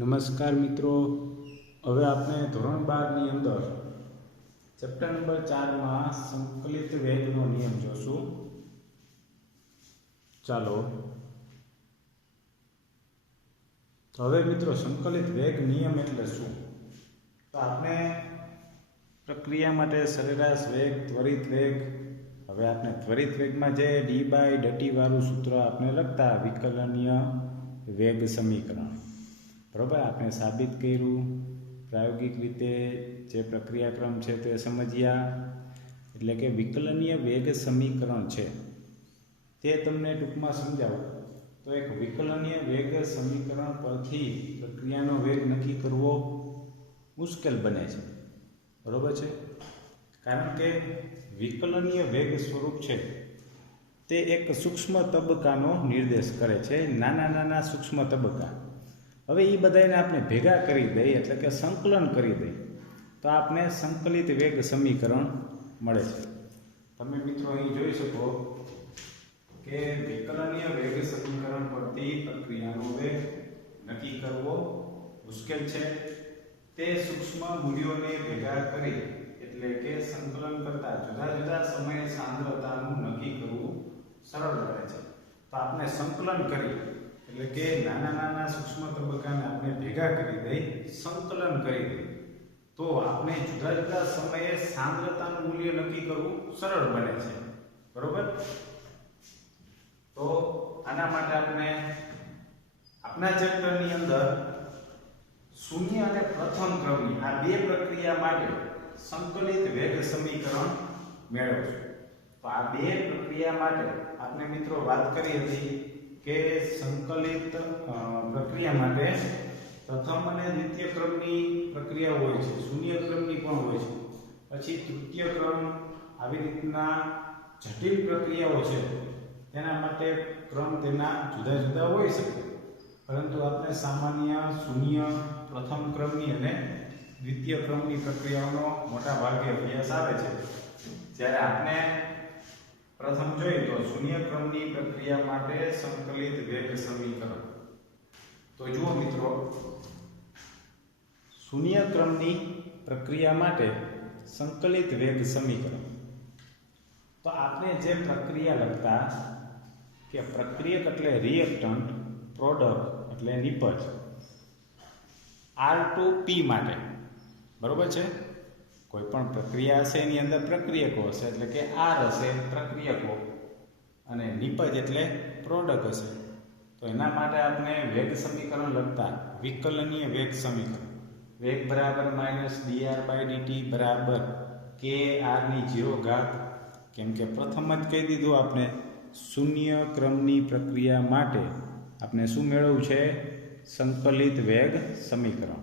નમસ્કાર મિત્રો, હવે આપણે ધોરણ 12ની અંદર ચેપ્ટર નંબર 4માં સંકલિત વેગનો નિયમ જોશું. ચાલો તો હવે મિત્રો સંકલિત વેગ નિયમ એટલે શું? તો આપણે પ્રક્રિયા માટે સરેરાશ વેગ, ત્વરિત વેગ, હવે આપણે ત્વરિત વેગમાં જે d/dt વાળું સૂત્ર આપણે લખતા વિકલનીય વેગ સમીકરણ, બરાબર, આપણે સાબિત કર્યું. પ્રાયોગિક રીતે જે પ્રક્રિયાક્રમ છે તે સમજ્યા. એટલે કે વિકલનીય વેગ સમીકરણ છે તે તમને ટૂંકમાં સમજાવું તો એક વિકલનીય વેગ સમીકરણ પરથી પ્રક્રિયાનો વેગ નક્કી કરવો મુશ્કેલ બને છે, બરાબર છે. કારણ કે વિકલનીય વેગ સ્વરૂપ છે તે એક સૂક્ષ્મ તબક્કાનો નિર્દેશ કરે છે, નાના નાના સૂક્ષ્મ તબક્કા. હવે એ બધાને આપણે ભેગા કરી દઈએ એટલે કે સંકલન કરી દઈએ તો આપણે સંકલિત વેગ સમીકરણ મળે છે. તમે મિત્રો અહીં જોઈ શકો કે વિકલનીય વેગ સમીકરણ પરથી પ્રક્રિયાનો વેગ નક્કી કરવો મુશ્કેલ છે. તે સૂક્ષ્મ મૂલ્યોને ભેગા કરી એટલે કે સંકલન કરતા જુદા જુદા સમયે સાંદ્રતાનું નક્કી કરવું સરળ બને છે. તો આપણે સંકલન કરીએ એટલે કે નાના નાના સૂક્ષ્મ તબક્કાને આપણે ભેગા કરી દઈ, સંકલન કરી દઈ તો આપણે જુદા જુદા સમયે સાંદ્રતાનું મૂલ્ય નક્કી કરવું સરળ બને છે, બરોબર. તો આના માટે આપણે આપણા ચેપ્ટરની અંદર શૂન્ય અને પ્રથમ ક્રમની આ બે પ્રક્રિયા માટે સંકલિત વેગ સમીકરણ મેળવશું. તો આ બે પ્રક્રિયા માટે આપણે મિત્રો વાત કરી હતી કે સંકલિત પ્રક્રિયા માટે પ્રથમ અને દ્વિતીય ક્રમની પ્રક્રિયા હોય છે, શૂન્ય ક્રમની પણ હોય છે, પછી તૃતીય ક્રમ, આવી રીતના જટિલ પ્રક્રિયાઓ છે તેના માટે ક્રમ તેના જુદા જુદા હોઈ શકે. પરંતુ આપણે સામાન્ય શૂન્ય, પ્રથમ ક્રમની અને દ્વિતીય ક્રમની પ્રક્રિયાઓનો મોટા ભાગે અભ્યાસ આવે છે. જ્યારે આપણે પ્રથમ જોઈએ તો શૂન્ય ક્રમની પ્રક્રિયા માટે સંકલિત વેગ સમીકરણ. તો જુઓ મિત્રો, શૂન્ય ક્રમની પ્રક્રિયા માટે સંકલિત વેગ સમીકરણ. તો આપણે જે પ્રક્રિયા લખતા કે પ્રક્રિયક એટલે રિએક્ટન્ટ, પ્રોડક્ટ એટલે નિપજ, R2P માટે, બરોબર છે. કોઈ પણ પ્રક્રિયા હશે એની અંદર પ્રક્રિયકો હશે એટલે કે R હશે પ્રક્રિયકો અને નિપજ એટલે પ્રોડક્ટ હશે. તો એના માટે આપણે વેગ સમીકરણ લખતા વિકલનીય વેગ સમીકરણ. વેગ બરાબર -dr/dt બરાબર kr⁴. કેમ કે પ્રથમ જ કહી દીધું આપણે શૂન્ય ક્રમની પ્રક્રિયા માટે આપણે શું મેળવવું છે? સંકલિત વેગ સમીકરણ.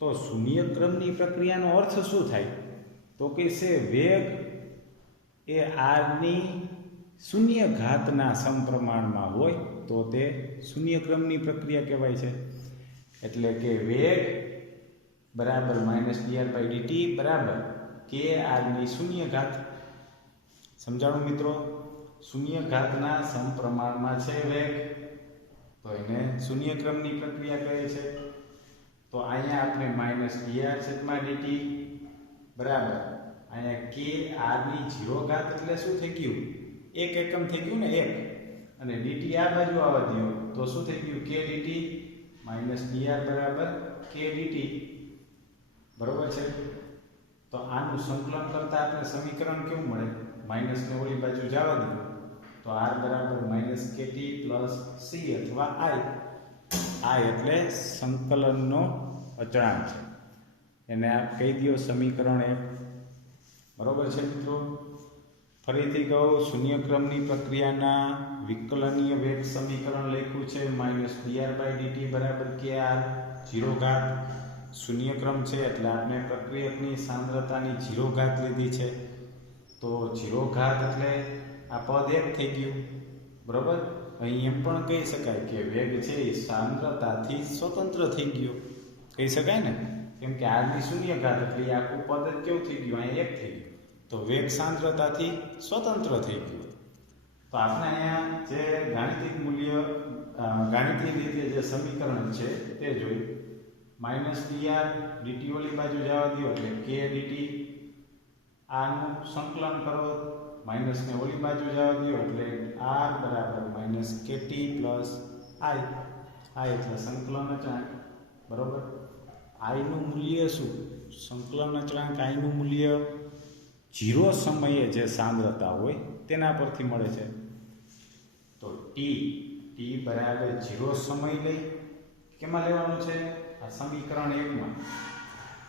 તો શૂન્ય ક્રમની પ્રક્રિયાનો અર્થ શું થાય? તો કે છે વેગ એ r⁴ ના સમપ્રમાણમાં હોય તો તે શૂન્ય ક્રમની પ્રક્રિયા કહેવાય છે. એટલે કે વેગ બરાબર -dr/dt બરાબર kr⁴. સમજાણું મિત્રો? શૂન્ય ઘાતના સમપ્રમાણમાં છે વેગ, તો એને શૂન્ય ક્રમની પ્રક્રિયા કહે છે. તો અહીંયા આપણે -dr/dt બરાબર અહીંયા kr⁴ એટલે શું થઈ ગયું? એક એકમ થઈ ગયું ને, એક. અને dt આ બાજુ આવવા દો તો શું થઈ ગયું? kdt -dr બરાબર kdt, બરોબર છે. તો આનું સંકલન કરતા આપણે સમીકરણ કેવું મળે? માઈનસ ને ઓલી બાજુ જવા દો તો r બરાબર -kt + c અથવા i એટલે સંકલનનો અચળાંક છે. એને આ કહી દો સમીકરણ 1, બરોબર છે મિત્રો. ફરીથી કહું, શૂન્ય ક્રમની પ્રક્રિયાના વિકલનીય વેગ સમીકરણ લખ્યું છે -dr/dt બરાબર kr⁴. શૂન્ય ક્રમ છે એટલે આપણે પ્રક્રિયકની સાંદ્રતાની 0 લીધી છે. તો 0 એટલે આ પદ એક થઈ ગયું, બરોબર. અહીં એમ પણ કહી શકાય કે વેગ છે એ સાંદ્રતાથી સ્વતંત્ર થઈ ગયો, કહી શકાય ને, કેમ કે r⁴ એટલે આખું પદ જ કેવું થઈ ગયું? અહીં એક થઈ ગયું. તો વેગ સાંદ્રતાથી સ્વતંત્ર થઈ ગયું. તો આપણે અહીંયા જે ગાણિતિક રીતે જે સમીકરણ છે તે જોયું. માઇનસ dr dt ઓલી બાજુ જવા દો એટલે k dt આનું સંકલન કરો માઇનસ ને ઓલી બાજુ જવા દો એટલે r બરાબર માઇનસ kt પ્લસ i એટલે સંકલન અચળાંક બરોબર i નું મૂલ્ય શું સંકલન અચળાંક i નું મૂલ્ય 0 સમયે જે સાંદ્રતા હોય તેના પરથી મળે છે તો t બરાબર 0 સમય લઈ કેમાં લેવાનું છે આ સમીકરણ 1 માં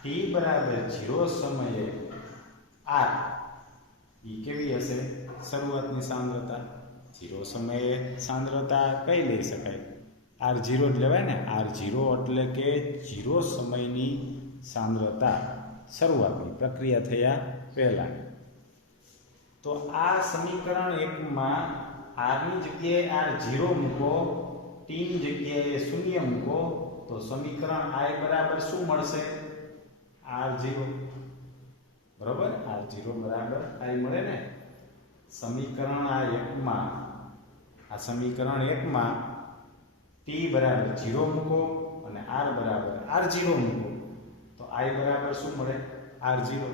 t બરાબર 0 સમયે r ઈ કેવી હશે શરૂઆતની સાંદ્રતા 0 સમયે સાંદ્રતા કઈ લઈ શકાય r0 જ લેવાય ને r0 એટલે કે 0 સમયની સાંદ્રતા શરૂઆતની પ્રક્રિયા થયા પહેલા તો આ સમીકરણ 1 માં r ની જગ્યાએ r0 મૂકો t ની જગ્યાએ 0 મૂકો તો સમીકરણ i બરાબર શું મળશે r0 બરાબર r0 બરાબર i મળે ને સમીકરણ આ સમીકરણ 1 માં t બરાબર 0 મૂકો અને r બરાબર r0 મૂકો તો i બરાબર શું મળે r0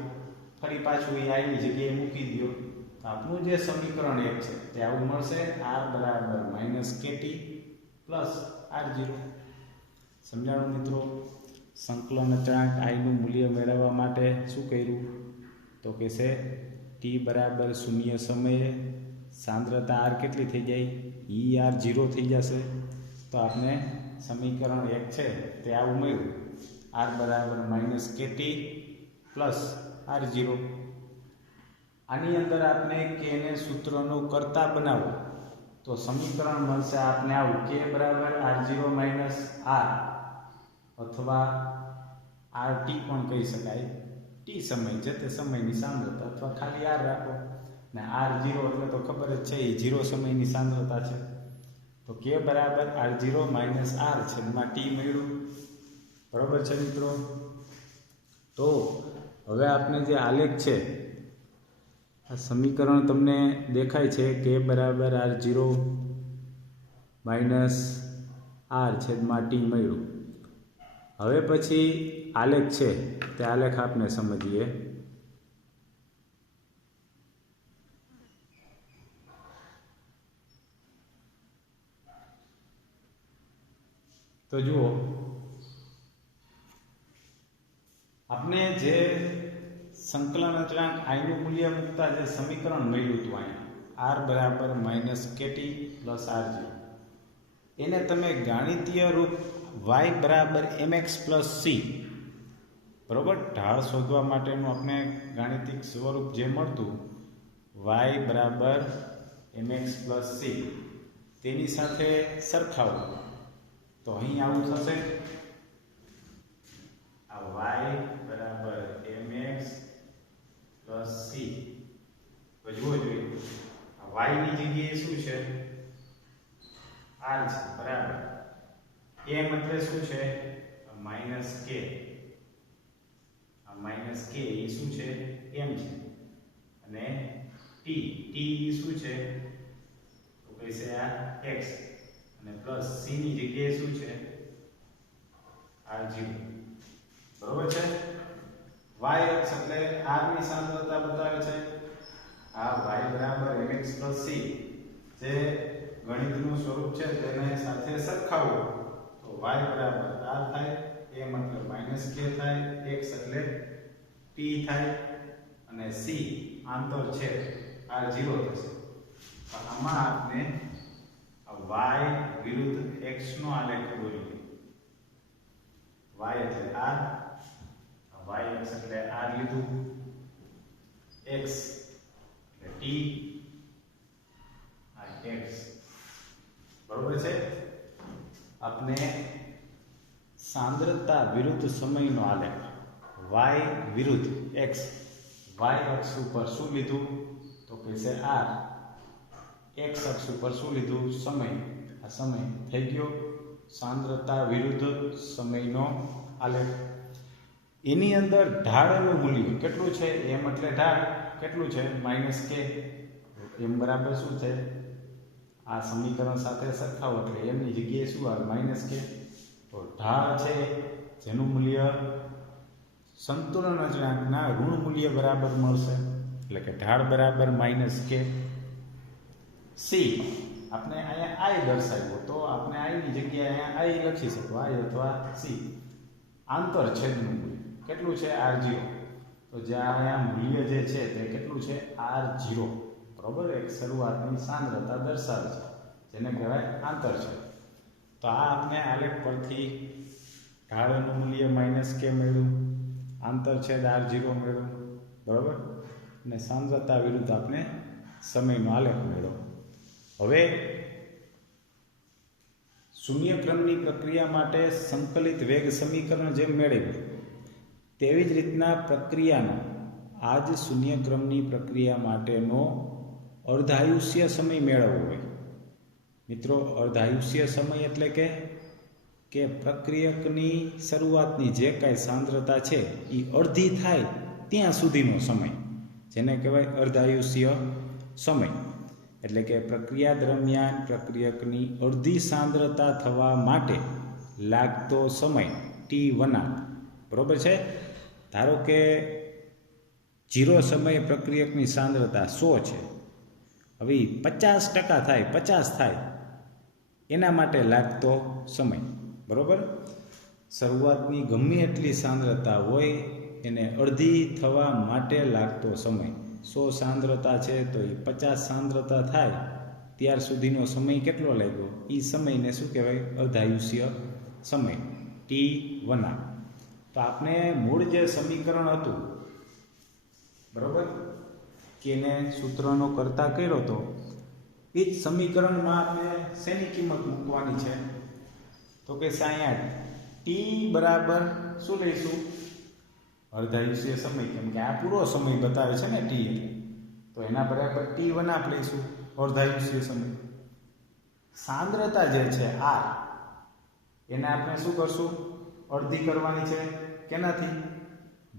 ફરી પાછું એ i ની જગ્યાએ મૂકી દો તો આપણું જે સમીકરણ 1 છે તે આવું મળશે r બરાબર -kt પ્લસ r0 સમજાણું મિત્રો સંકલન અચળાંક i નું મૂલ્ય મેળવવા માટે શું કર્યું તો કે છે t બરાબર 0 સમયે સાંદ્રતા r કેટલી થઈ જાય r0 થઈ જશે તો આપણે સમીકરણ 1 છે તે આવું મળ્યું r બરાબર -kt પ્લસ r0 આની અંદર આપણે k ને સૂત્રનો કર્તા બનાવો તો સમીકરણ મળશે આપણે આવું k બરાબર r0 r અથવા rt પણ કહી શકાય t સમય છે તે સમયની સાંદ્રતા અથવા ખાલી r રાખો ને r0 એટલે તો ખબર જ છે એ 0 સમયની સાંદ્રતા છે તો k બરાબર r0 r છે એમાં t મળ્યું બરાબર છે મિત્રો તો હવે આપણે જે આલેખ છે આ સમીકરણ તમને દેખાય છે કે બરાબર r0 r છેદમાં t મળ્યું હવે પછી આલેખ છે તે આલેખ આપણે સમજીએ તો જુઓ આપણે જે સંકલન અચળાંક i નું મૂલ્ય મૂકતા જે સમીકરણ મળ્યું હતું અહીંયા r બરાબર -kt પ્લસ r0 એને તમે ગાણિતીય રૂપ y બરાબર mx પ્લસ c બરોબર ઢાળ શોધવા માટેનું આપણે ગાણિતિક સ્વરૂપ જે મળતું y બરાબર mx પ્લસ c તેની સાથે સરખાવો તો અહીં આવું થશે આ y બરાબર mx પ્લસ c તો જુઓ જોઈએ y ની જગ્યાએ શું છે r છે બરાબર m એટલે શું છે -k -k એ શું છે m છે અને t એ શું છે તો કહે છે આ x અને પ્લસ c ની જગ્યાએ શું છે r0 બરોબર છે y અક્ષ એટલે r ની સાંદ્રતા બતાવે છે આ y બરાબર mx c જે ગણિતનું સ્વરૂપ છે તેને સાથે સરખાવો તો y બરાબર r થાય m મતલબ -k થાય x એટલે t થાય અને c આંતર છે r0 થશે આમાં આપણે y વિરુદ્ધ x નો આલેખ દોરીએ y એટલે r y x એટલે r લીધું x એટલે t આ x બરોબર છે આપણે સાંદ્રતા વિરુદ્ધ સમયનો આલેખ y વિરુદ્ધ x y અક્ષ ઉપર શું લીધું તો કે છે r x અક્ષ ઉપર શું લીધું સમય આ સમય થઈ ગયો સાંદ્રતા વિરુદ્ધ સમયનો આલેખ એની અંદર ઢાળનું મૂલ્ય કેટલું છે m એટલે ઢાળ કેટલું છે -k m બરાબર શું છે આ સમીકરણ સાથે સરખાવો એટલે m ની જગ્યાએ શું આવે -k તો ઢાળ છે જેનું મૂલ્ય સંતુલન અચળાંકના ઋણ મૂલ્ય બરાબર મળશે, એટલે કે ઢાળ બરાબર -k. સી આપણે અહીંયા આઈ દર્શાવ્યો તો આપણે આઈની જગ્યાએ અહીંયા આઈ લખી શકો, આઈ અથવા સી. આંતરછેદનું મૂલ્ય કેટલું છે? r0. તો જે અહીંયા મૂલ્ય જે છે તે કેટલું છે? r0. બરોબર, એક શરૂઆતની સાંદ્રતા દર્શાવે છે, જેને કહેવાય આંતરછેદ. તો આ આપણે આલેખ પરથી ઢાળનું મૂલ્ય -k મેળવ્યું, આંતરછેદ r0 મેળવ્યું, બરાબર, અને સાંદ્રતા વિરુદ્ધ આપણે સમયનો આલેખ મેળવ્યો. હવે શૂન્ય ક્રમની પ્રક્રિયા માટે સંકલિત વેગ સમીકરણ જેમ મેળવ્યું તેવી જ રીતના પ્રક્રિયાનો આ જ શૂન્ય ક્રમની પ્રક્રિયા માટેનો અર્ધાયુષ્ય સમય મેળવવો હોય. મિત્રો, અર્ધાયુષ્ય સમય એટલે કે પ્રક્રિયકની શરૂઆતની જે કાંઈ સાંદ્રતા છે એ અડધી થાય ત્યાં સુધીનો સમય, જેને કહેવાય અર્ધાયુષ્ય સમય. એટલે કે પ્રક્રિયા દરમિયાન પ્રક્રિયકની અડધી સાંદ્રતા થવા માટે લાગતો સમય t1. બરાબર છે. ધારો કે 0 સમયે પ્રક્રિયકની સાંદ્રતા 100 છે, હવે 50% થાય, 50 થાય એના માટે લાગતો સમય. બરાબર, શરૂઆતની ગમે એટલી સાંદ્રતા હોય એને અડધી થવા માટે લાગતો સમય 100 સાંદ્રતા છે તો એ 50 સાંદ્રતા થાય ત્યાર સુધીનો સમય કેટલો લાગ્યો? એ સમયને શું કહેવાય? અર્ધાયુષ્ય સમય t1. તો આપણે મૂળ જે સમીકરણ હતું, બરાબર, કે એને સૂત્રનો કરતા કર્યો હતો, એ જ સમીકરણમાં આપણે શેની કિંમત મૂકવાની છે? તો કે અહીંયા t બરાબર શું લઈશું? અર્ધાયુષ્ય સમય, કેમ કે આ પૂરો સમય બતાવે છે ને t, તો એના બરાબર t1 આપ લઈશું, અર્ધાયુષ્ય સમય. સાંદ્રતા જે છે r, એને આપણે શું કરશું? અડધી કરવાની છે. કેનાથી?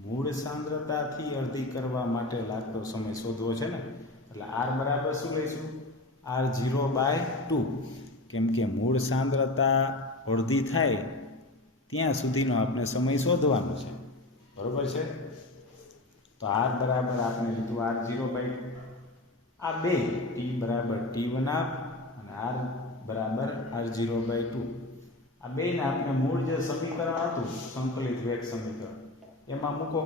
મૂળ સાંદ્રતાથી અડધી કરવા માટે લાગતો સમય શોધવો છે ને, એટલે r બરાબર શું લઈશું? r0/2, કેમ કે મૂળ સાંદ્રતા અડધી થાય ત્યાં સુધીનો આપણે સમય શોધવાનો છે. બરોબર છે. તો r બરાબર આપણે લીધું r0/2. આ બે t બરાબર t1 આપ અને r બરાબર r0/2. આ બેને આપણે મૂળ જે સમીકરણ હતું સંકલિત વેગ સમીકરણ એમાં મૂકો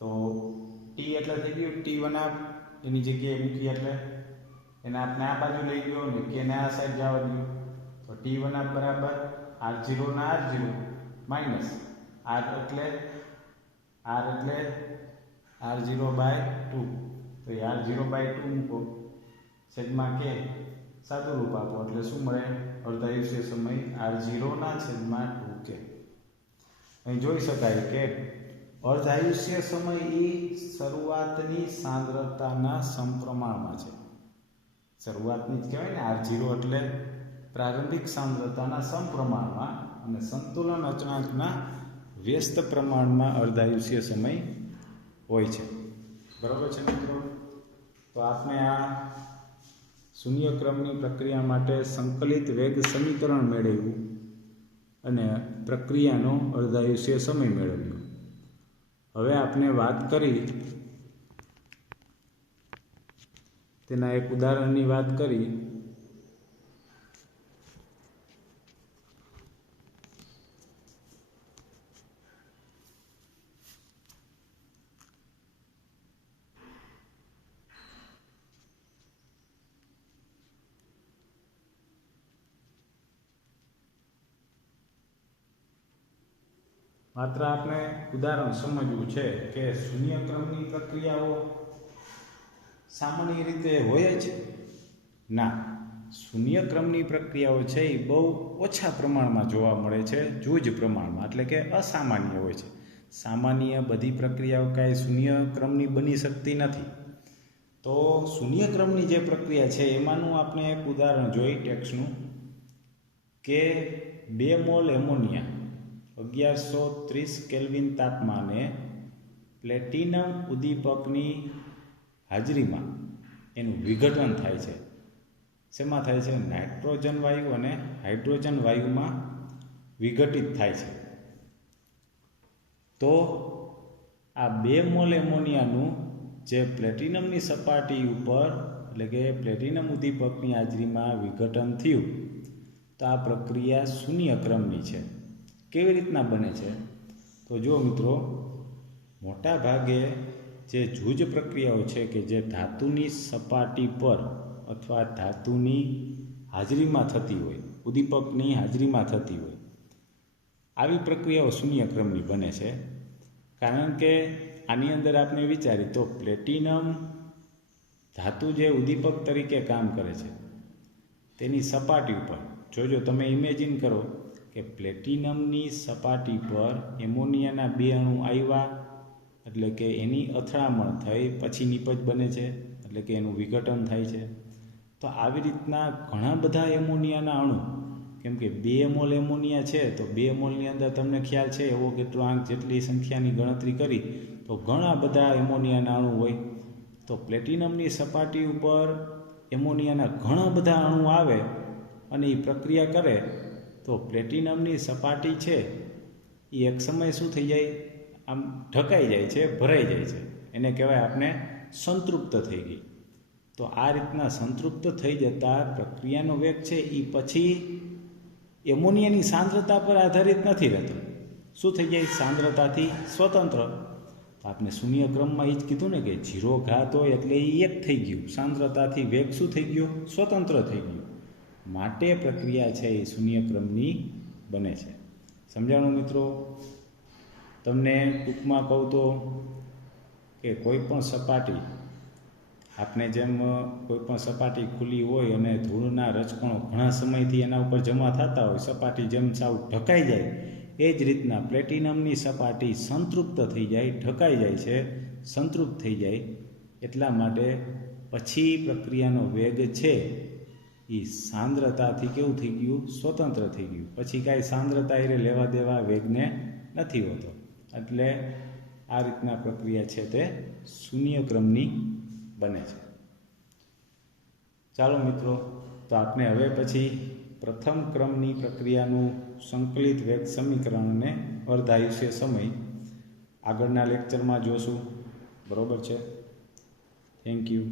તો t એટલે થઈ ગયું t1 આપ, એની જગ્યાએ મૂકી એટલે એને આપણે આ બાજુ લઈ ગયો ને કે ને આ સાઈડ જવા દો, તો t1 આપ બરાબર r0 ના r0 માઇનસ r એટલે r0/2. તો એ r0/2 મૂકો છેદમાં કે સાદું રૂપ આપો એટલે શું મળે? અર્ધાયુષ્ય સમય r0 ના છેદમાં 2k. અહીં જોઈ શકાય કે અર્ધાયુષ્ય સમય એ શરૂઆતની સાંદ્રતાના સમપ્રમાણમાં છે. શરૂઆતની જ કહેવાય ને, r0 એટલે પ્રારંભિક સાંદ્રતાના સમપ્રમાણમાં અને સંતુલન અચળાંકના વ્યસ્ત પ્રમાણમાં અર્ધાયુષ્ય સમય હોય છે. બરાબર છે મિત્રો? તો આપણે આ શૂન્ય ક્રમની પ્રક્રિયા માટે સંકલિત વેગ સમીકરણ મેળવ્યું અને પ્રક્રિયાનો અર્ધાયુષ્ય સમય મેળવ્યો. હવે આપણે વાત કરી તેના એક ઉદાહરણની વાત કરી. માત્ર આપણે ઉદાહરણ સમજવું છે કે શૂન્ય ક્રમની પ્રક્રિયાઓ સામાન્ય રીતે હોય જ ના. શૂન્ય ક્રમની પ્રક્રિયાઓ છે એ બહુ ઓછા પ્રમાણમાં જોવા મળે છે, જૂજ પ્રમાણમાં, એટલે કે અસામાન્ય હોય છે. સામાન્ય બધી પ્રક્રિયાઓ કાંઈ શૂન્ય ક્રમની બની શકતી નથી. તો શૂન્ય ક્રમની જે પ્રક્રિયા છે એમાંનું આપણે એક ઉદાહરણ જોઈ ટેક્સનું, કે 2 મોલ એમોનિયા 1130 કેલ્વિન તાપમાને પ્લેટિનમ ઉદ્દીપકની હાજરીમાં એનું વિઘટન થાય છે. શેમાં થાય છે? નાઇટ્રોજન વાયુ અને હાઇડ્રોજન વાયુમાં વિઘટિત થાય છે. તો આ 2 મોલ એમોનિયાનું જે પ્લેટિનમની સપાટી ઉપર એટલે કે પ્લેટિનમ ઉદ્દીપકની હાજરીમાં વિઘટન થયું તો આ પ્રક્રિયા શૂન્ય ક્રમની છે. કેવી રીતના બને છે? તો જો મિત્રો, મોટા ભાગે જે જૂજ પ્રક્રિયાઓ છે કે જે ધાતુની સપાટી પર અથવા ધાતુની હાજરીમાં થતી હોય, ઉદ્દીપકની હાજરીમાં થતી હોય, આવી પ્રક્રિયાઓ શૂન્ય ક્રમની બને છે. કારણ કે આની અંદર આપણે વિચારીએ તો પ્લેટિનમ ધાતુ જે ઉદ્દીપક તરીકે કામ કરે છે તેની સપાટી ઉપર જોજો, તમે ઇમેજિન કરો કે પ્લેટિનમની સપાટી પર એમોનિયાના 2 અણુ આવ્યા એટલે કે એની અથડામણ થઈ પછી નિપજ બને છે એટલે કે એનું વિઘટન થાય છે. તો આવી રીતના ઘણા બધા એમોનિયાના અણુ, કેમ કે 2 મોલ એમોનિયા છે તો 2 મોલની અંદર તમને ખ્યાલ છે એવો કેટલો આંક જેટલી સંખ્યાની ગણતરી કરી તો ઘણા બધા એમોનિયાના અણુ હોય. તો પ્લેટિનમની સપાટી ઉપર એમોનિયાના ઘણા બધા અણુ આવે અને એ પ્રક્રિયા કરે તો પ્લેટિનમની સપાટી છે એ એક સમય શું થઈ જાય, આમ ઢકાઈ જાય છે, ભરાઈ જાય છે. એને કહેવાય આપણે સંતૃપ્ત થઈ ગઈ. તો આ રીતના સંતૃપ્ત થઈ જતાં પ્રક્રિયાનો વેગ છે એ પછી એમોનિયાની સાંદ્રતા પર આધારિત નથી રહેતો. શું થઈ જાય? સાંદ્રતાથી સ્વતંત્ર. તો આપણે શૂન્ય ક્રમમાં એ જ કીધું ને કે 0 ઘાત હોય એટલે એ 1 થઈ ગયું. સાંદ્રતાથી વેગ શું થઈ ગયો? સ્વતંત્ર થઈ ગયું. માટે પ્રક્રિયા છે એ શૂન્ય ક્રમની બને છે. સમજાણું મિત્રો? તમને ટૂંકમાં કહું તો કે કોઈ પણ સપાટી, આપણે જેમ કોઈ પણ સપાટી ખુલ્લી હોય અને ધૂળના રજકણો ઘણા સમયથી એના ઉપર જમા થતા હોય, સપાટી જેમ સાવ ઢકાઈ જાય, એ જ રીતના પ્લેટિનમની સપાટી સંતૃપ્ત થઈ જાય, ઢકાઈ જાય છે, સંતૃપ્ત થઈ જાય. એટલા માટે પછી પ્રક્રિયાનો વેગ છે એ સાંદ્રતાથી કેવું થઈ ગયું? સ્વતંત્ર થઈ ગયું. પછી કાંઈ સાંદ્રતા એ લેવા દેવા વેગને નથી હોતો. એટલે આ રીતના પ્રક્રિયા છે તે શૂન્ય ક્રમની બને છે. ચાલો મિત્રો, તો આપણે હવે પછી પ્રથમ ક્રમની પ્રક્રિયાનું સંકલિત વેગ સમીકરણ અને અર્ધાયુષ્ય સમય આગળના લેક્ચરમાં જોશું. બરાબર છે? Thank you.